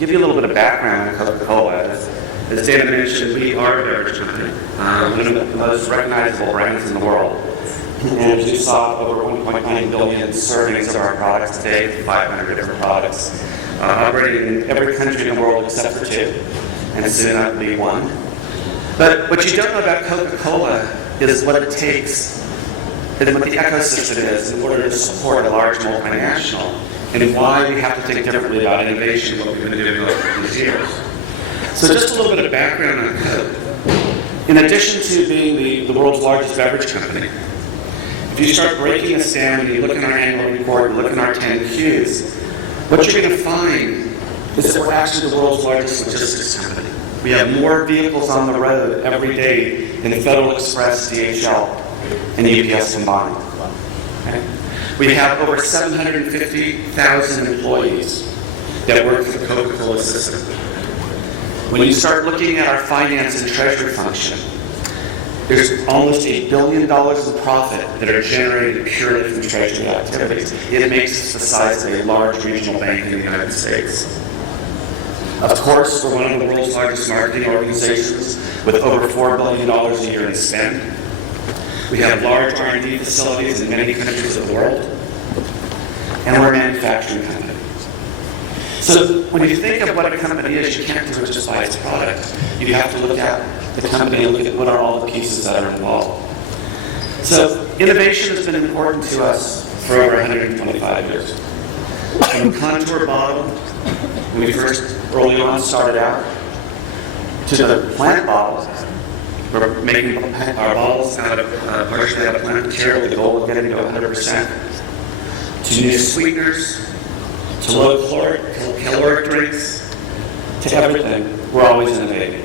give you a little bit of background on Coca-Cola, as David mentioned, we are a beverage company, one of the most recognizable brands in the world. And we saw over 1.9 billion servings of our products today, 500 different products, operating in every country in the world except for 2, and soon I believe 1. But what you don't know about Coca-Cola is what it takes, and what the ecosystem is in order to support a large multinational, and why we have to think differently about innovation, what we've been doing over these years. So just a little bit of background on Coke. In addition to being the world's largest beverage company, if you start breaking this down and you look in our annual report, you look in our 10Qs, what you're going to find is that we're actually the world's largest logistics company. We have more vehicles on the road every day than Federal Express, DHL, and UPS combined. Okay? We have over 750,000 employees that work for the Coca-Cola system. When you start looking at our finance and treasury function, there's almost $1 billion in profit that are generated purely from treasury activities. It makes us the size of a large regional bank in the United States. Of course, we're one of the world's largest marketing organizations with over $4 billion a year in spend. We have large R&D facilities in many countries of the world, and we're a manufacturing company. So when you think of what a company is, you can't do it just by its product. You have to look at the company and look at what are all the pieces that are involved. So innovation has been important to us for over 125 years. From contour bottle, when we first early on started out, to the plant bottles. We're making our bottles partially out of plant material with the goal of getting to 100%. To new sweeteners, to low caloric drinks, to everything. We're always innovating.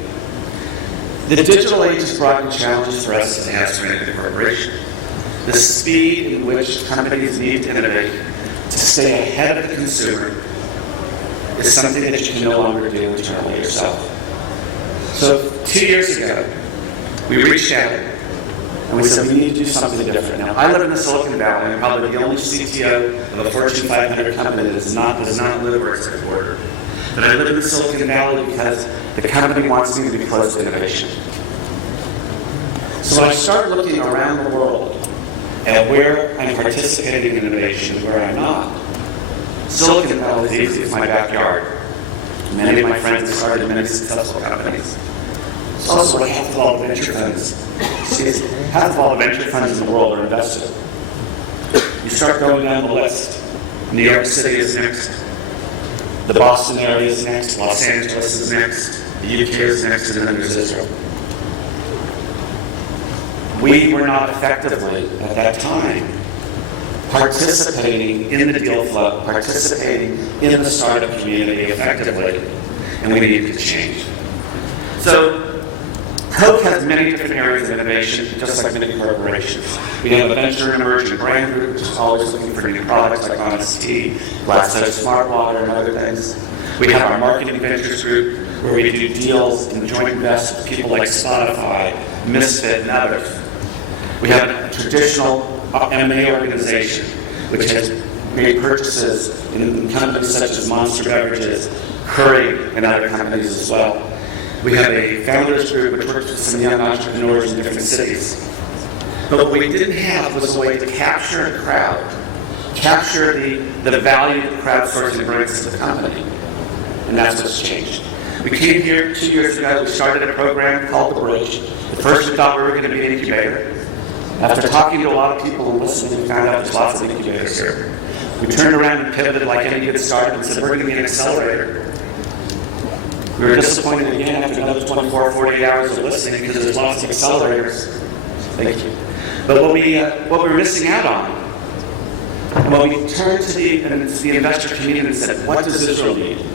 The digital age has brought new challenges for us as it has for any corporation. The speed in which companies need to innovate to stay ahead of the consumer is something that you can no longer do internally yourself. So 2 years ago, we reached out and we said we need to do something different. Now, I live in the Silicon Valley. I'm probably the only CTO of a Fortune 500 company that does not live where it's headquartered. But I live in the Silicon Valley because the company wants me to be close to innovation. So I start looking around the world at where I'm participating in innovation and where I'm not. Silicon Valley is easy. It's my backyard. Many of my friends have started many successful companies. It's also what half of all the venture funds. Half of all the venture funds in the world are invested. You start going down the list. New York City is next. The Boston area is next. Los Angeles is next. The UK is next, and then there's Israel. We were not effectively, at that time, participating in the deal flow, participating in the startup community effectively, and we needed to change. So, Coke has many different areas of innovation, just like many corporations. We have a venture and emerging brand group, which is always looking for new products like Honest Tea, Glasso Smart Water, and other things. We have our marketing ventures group, where we do deals and joint invest with people like Spotify, Misfit, and others. We have a traditional M&A organization, which has made purchases in companies such as Monster Beverages, Curry, and other companies as well. We have a founders group which works with some young entrepreneurs in different cities. But what we didn't have was a way to capture a crowd, capture the value that crowdsourcing brings to the company. And that's what's changed. We came here 2 years ago. We started a program called The Bridge. At first we thought we were going to be an incubator. After talking to a lot of people and listening, we found out there's lots of incubators here. We turned around and pivoted like any good startup and said, we're going to be an accelerator. We were disappointed again after another 24 or 48 hours of listening because there's lots of accelerators. Thank you. But what we were missing out on, when we turned to the investor community and said, what does Israel need?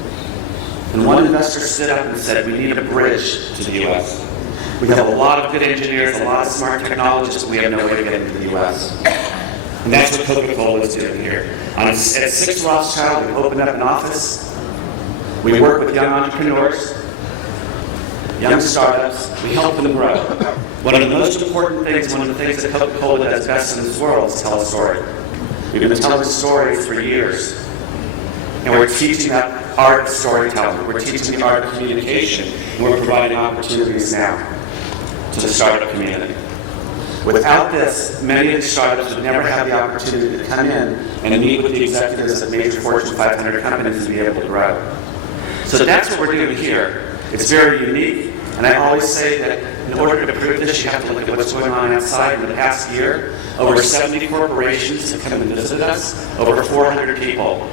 And one investor stood up and said, we need a bridge to the U.S. We have a lot of good engineers, a lot of smart technologists, but we have no way to get into the U.S. And that's what Coca-Cola is doing here. At 6 Rothschild, we opened up an office. We work with young entrepreneurs, young startups. We help them grow. One of the most important things, one of the things that Coca-Cola does best in this world is tell a story. We've been telling stories for years. And we're teaching art of storytelling. We're teaching the art of communication, and we're providing opportunities now to the startup community. Without this, many of the startups would never have the opportunity to come in and meet with the executives of major Fortune 500 companies and be able to grow. So that's what we're doing here. It's very unique, and I always say that in order to prove this, you have to look at what's going on outside. In the past year, over 70 corporations have come and visited us. Over 400 people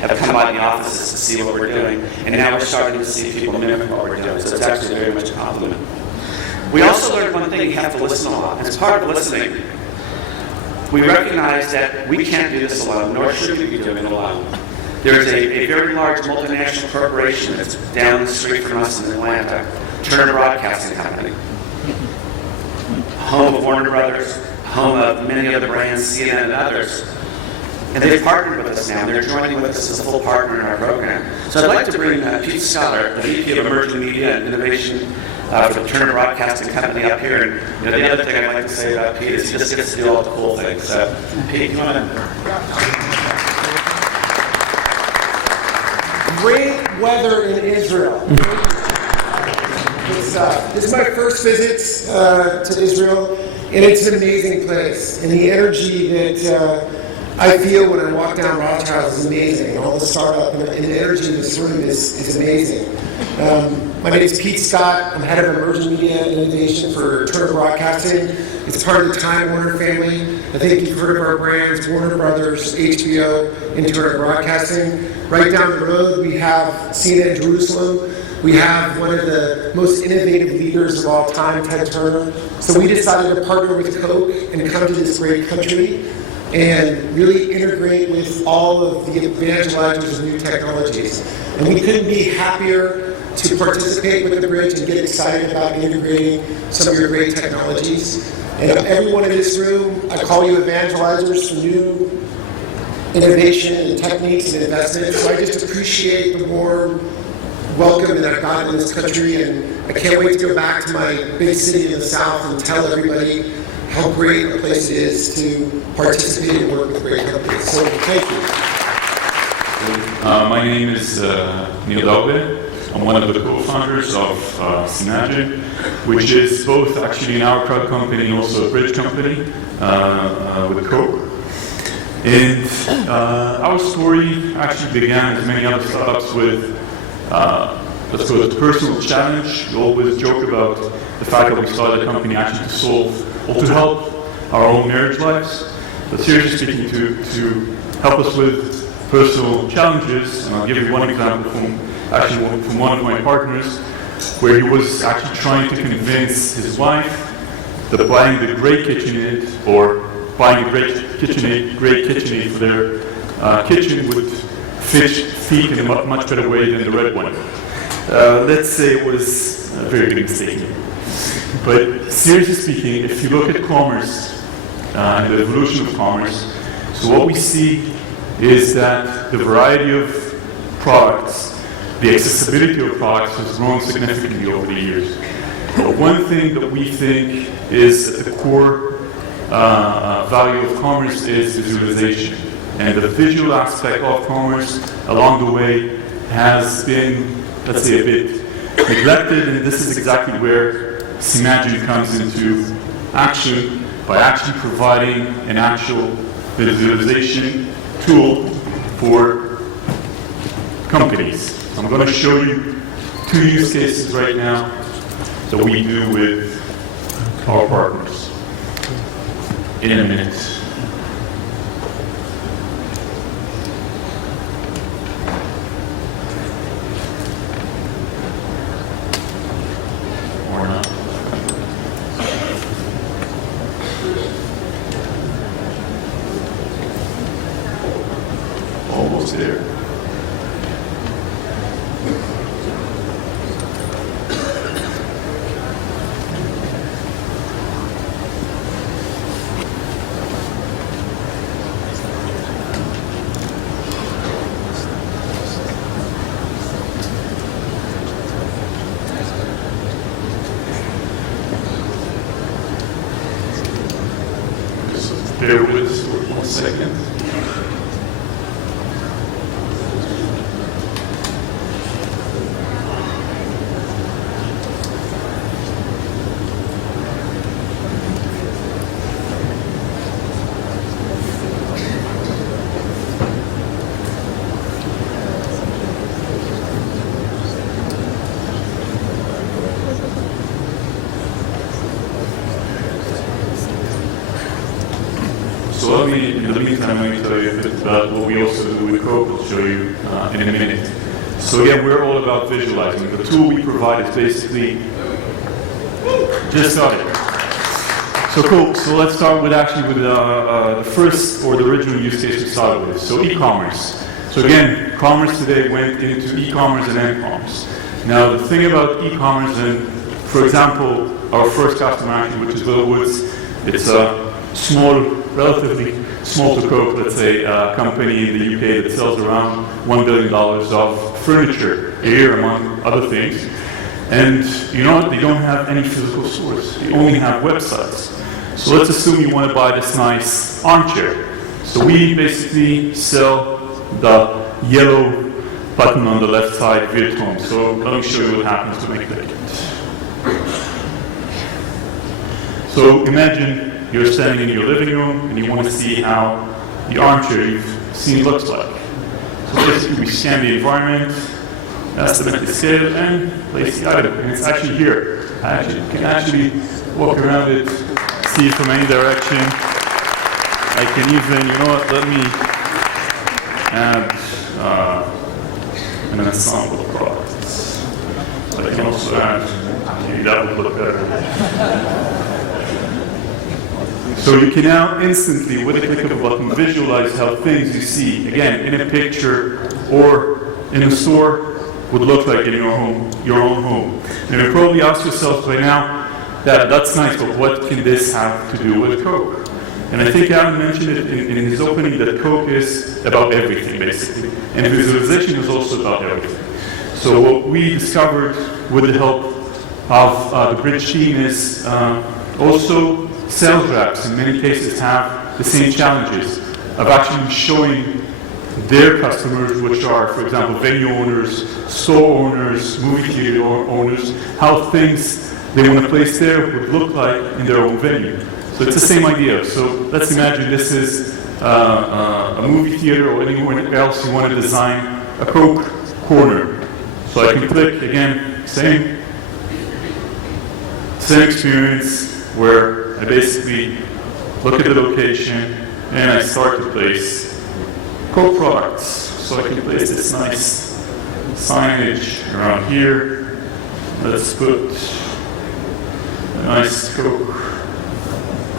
have come by the offices to see what we're doing, and now we're starting to see people mimic what we're doing. So it's actually very much a compliment. We also learned one thing: you have to listen a lot. And as part of listening, we recognize that we can't do this alone, nor should we be doing it alone. There's a very large multinational corporation that's down the street from us in Atlanta, Turner Broadcasting Company, home of Warner Brothers, home of many other brands, CNN and others. And they've partnered with us now, and they're joining with us as a full partner in our program. So I'd like to bring Pete Scholar, the VP of Emerging Media and Innovation for the Turner Broadcasting Company, up here. And the other thing I'd like to say about Pete is he just gets to do all the cool things. So, Pete, you want to? Great weather in Israel. This is my first visit to Israel, and it's an amazing place. And the energy that I feel when I walk down Rothschild is amazing. All the startup and the energy in this room is amazing. My name is Pete Scott. I'm head of emerging media and innovation for Turner Broadcasting. It's part of the Time Warner family. I think you've heard of our brands, Warner Brothers, HBO, and Turner Broadcasting. Right down the road, we have CNN Jerusalem. We have one of the most innovative leaders of all time, Ted Turner. So we decided to partner with Coke and come to this great country and really integrate with all of the evangelizers of new technologies. And we couldn't be happier to participate with the bridge and get excited about integrating some of your great technologies. And everyone in this room, I call you evangelizers for new innovation and techniques and investments. So I just appreciate the warm welcome that I've gotten in this country, and I can't wait to go back to my big city in the South and tell everybody how great a place it is to participate and work with great companies. So thank you. My name is Daube. I'm one of the co-founders of Cimagine, which is both actually an OurCrowd company and also a bridge company with Coke. And our story actually began, as many other startups, with let's go with personal challenge. We always joke about the fact that we started a company actually to solve or to help our own marriage lives. But seriously speaking, to help us with personal challenges, and I'll give you one example from one of my partners, where he was actually trying to convince his wife that buying the great KitchenAid or buying a great KitchenAid for their kitchen would fit in a much better way than the red one. Let's say it was a very big mistake. But seriously speaking, if you look at commerce and the evolution of commerce, so what we see is that the variety of products, the accessibility of products has grown significantly over the years. But one thing that we think is at the core value of commerce is visualization. And the visual aspect of commerce along the way has been, let's say, a bit neglected, and this is exactly where Cimagine comes into action by actually providing an actual visualization tool for companies. So I'm going to show you 2 use cases right now that we do with our partners in a minute. Or not. Almost there. Bear with us for 1 second. let me, in the meantime, let me tell you a bit about what we also do with Coke. I'll show you in a minute. So again, we're all about visualizing. The tool we provide is basically just started. So cool. So let's start with the first or the original use case we started with. So e-commerce. So again, commerce today went into e-commerce and m-commerce. Now the thing about e-commerce, and for example, our first customer actually, which is Littlewoods, it's a small, relatively small to Coke, let's say, company in the UK that sells around $1 billion of furniture a year, among other things. And you know what? They don't have any physical stores. They only have websites. So let's assume you want to buy this nice armchair. So we basically sell the yellow button on the left side via home. So let me show you what happens when I click it. So imagine you're standing in your living room and you want to see how the armchair you've seen looks like. So basically we scan the environment, estimate the scale, and place the item. And it's actually here. I can actually walk around it, see it from any direction. I can even, you know what, let me add an ensemble of products. I can also add, maybe that would look better. So you can now instantly, with a click of a button, visualize how things you see, again, in a picture or in a store, would look like in your own home. And you probably ask yourself by now, that's nice, but what can this have to do with Coke? And I think Alan mentioned it in his opening that Coke is about everything, basically. And visualization is also about everything. So what we discovered with the help of the Bridge team is also sales reps in many cases have the same challenges of actually showing their customers, which are, for example, venue owners, store owners, movie theater owners, how things they want to place there would look like in their own venue. So it's the same idea. So let's imagine this is a movie theater or anywhere else you want to design a Coke corner. So I can click, again, same experience, where I basically look at the location and I start to place Coke products. So I can place this nice signage around here. Let's put a nice Coke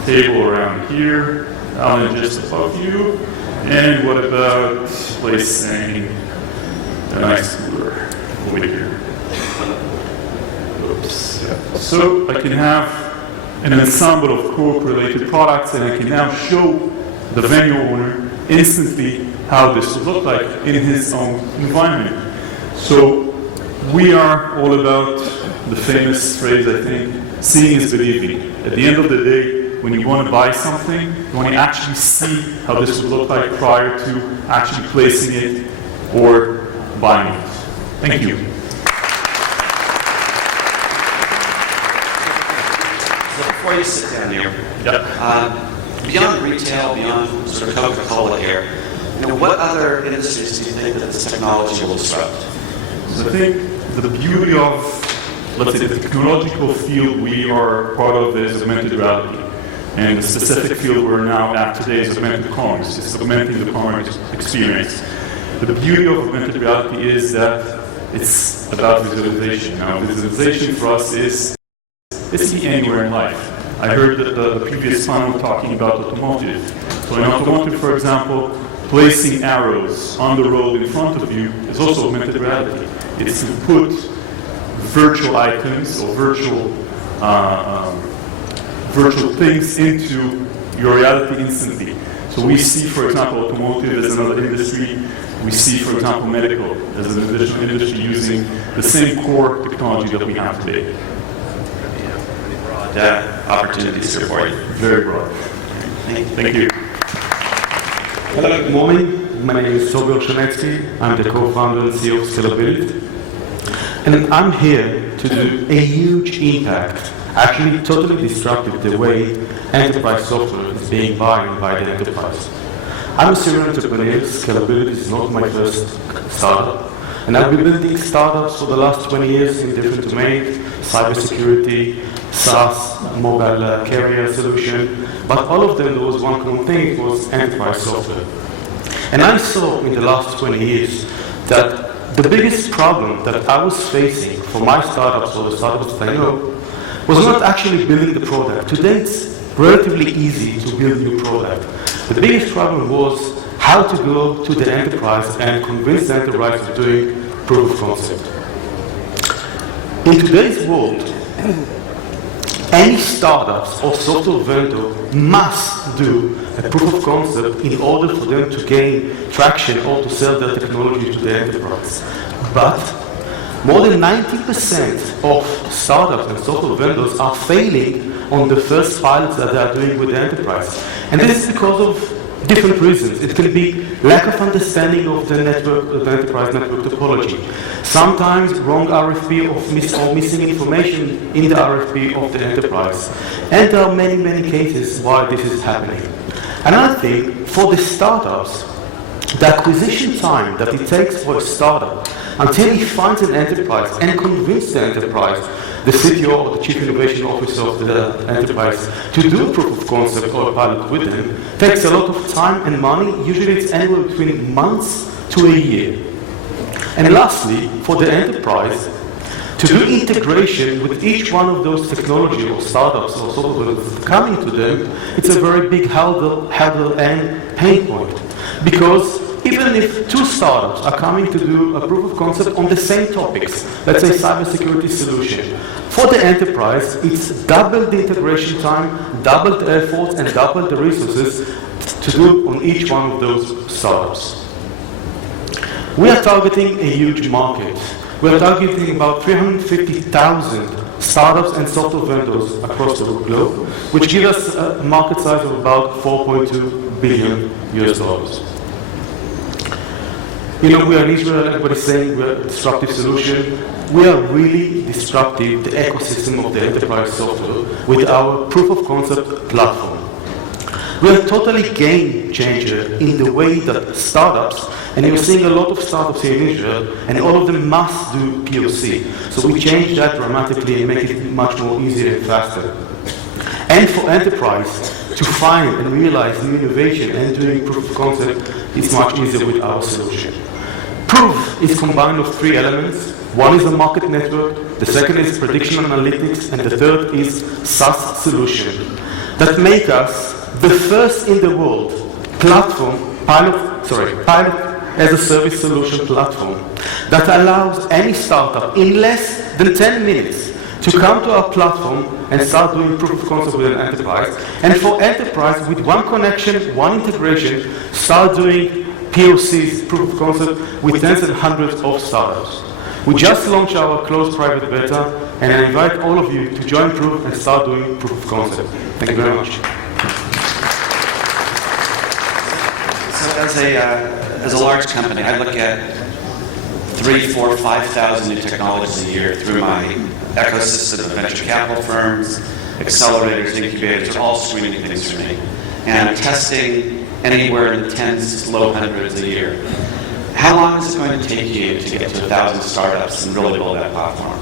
table around here, Alan just above you. And what about placing a nice cooler over here? Oops. Yeah. So I can have an ensemble of Coke-related products, and I can now show the venue owner instantly how this would look like in his own environment. So we are all about the famous phrase, I think, seeing is believing. At the end of the day, when you want to buy something, you want to actually see how this would look like prior to actually placing it or buying it. Thank you. Before you sit down here, beyond retail, beyond sort of Coca-Cola here, what other industries do you think that this technology will disrupt? So I think the beauty of, let's say, the technological field we are part of is augmented reality. And the specific field we're now at today is augmented commerce. It's augmenting the commerce experience. The beauty of augmented reality is that it's about visualization. Now, visualization for us is basically anywhere in life. I heard that the previous panel talking about automotive. So in automotive, for example, placing arrows on the road in front of you is also augmented reality. It's to put virtual items or virtual things into your reality instantly. So we see, for example, automotive as another industry. We see, for example, medical as an additional industry using the same core technology that we have today. Opportunities here for you. Very broad. Thank you. Hello, good morning. My name is Toby Olshanetsky. I'm the co-founder and CEO of Scallabilli.it. And I'm here to do a huge impact, actually totally disruptive the way enterprise software is being valued by the enterprise. I'm a serial entrepreneur. Scalabilli.it is not my first startup. And I've been building startups for the last 20 years in different domains, cybersecurity, SaaS, mobile carrier solution, but all of them, there was one common thing, it was enterprise software. And I saw in the last 20 years that the biggest problem that I was facing for my startups or the startups that I know was not actually building the product. Today it's relatively easy to build new product. The biggest problem was how to go to the enterprise and convince the enterprise of doing proof of concept. In today's world, any startups or software vendor must do a proof of concept in order for them to gain traction or to sell their technology to the enterprise. But more than 90% of startups and software vendors are failing on the first pilots that they are doing with the enterprise. And this is because of different reasons. It can be lack of understanding of the network, the enterprise network topology. Sometimes wrong RFP or missing information in the RFP of the enterprise. And there are many, many cases why this is happening. Another thing, for the startups, the acquisition time that it takes for a startup until he finds an enterprise and convinces the enterprise, the CTO or the Chief Innovation Officer of the enterprise, to do a proof of concept or a pilot with them, takes a lot of time and money. Usually it's anywhere between months to a year. And lastly, for the enterprise, to do integration with each one of those technology or startups or software coming to them, it's a very big hurdle and pain point. Because even if two startups are coming to do a proof of concept on the same topics, let's say cybersecurity solution, for the enterprise, it's double the integration time, double the efforts, and double the resources to do on each one of those startups. We are targeting a huge market. We are targeting about 350,000 startups and software vendors across the globe, which gives us a market size of about $4.2 billion US. You know, we are in Israel, everybody's saying we're a disruptive solution. We are really disrupting the ecosystem of the enterprise software with our proof of concept platform. We are totally game changer in the way that startups, and you're seeing a lot of startups here in Israel, and all of them must do POC. So we change that dramatically and make it much more easier and faster. And for enterprise to find and realize new innovation and doing proof of concept, it's much easier with our solution. Proof is combined of three elements. One is a market network, the second is prediction analytics, and the third is SaaS solution that make us the first in the world pilot as a service solution platform that allows any startup in less than 10 minutes to come to our platform and start doing proof of concept with an enterprise. And for enterprise, with one connection, one integration, start doing POCs, proof of concept, with tens and hundreds of startups. We just launched our closed private beta, and I invite all of you to join Proof and start doing proof of concept. Thank you very much. So as a large company, I look at 3,000, 4,000, 5,000 new technologies a year through my ecosystem of venture capital firms, accelerators, incubators, are all screening things for me. And I'm testing anywhere in the tens to low hundreds a year. How long is it going to take you to get to 1,000 startups and really build that platform?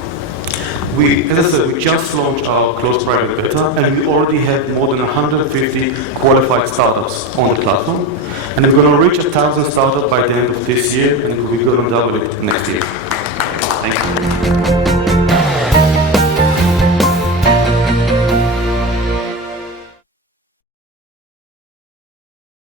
As I said, we just launched our closed private beta, and we already have more than 150 qualified startups on the platform. And we're going to reach 1,000 startups by the end of this year, and we're going to double it next year. Thank you.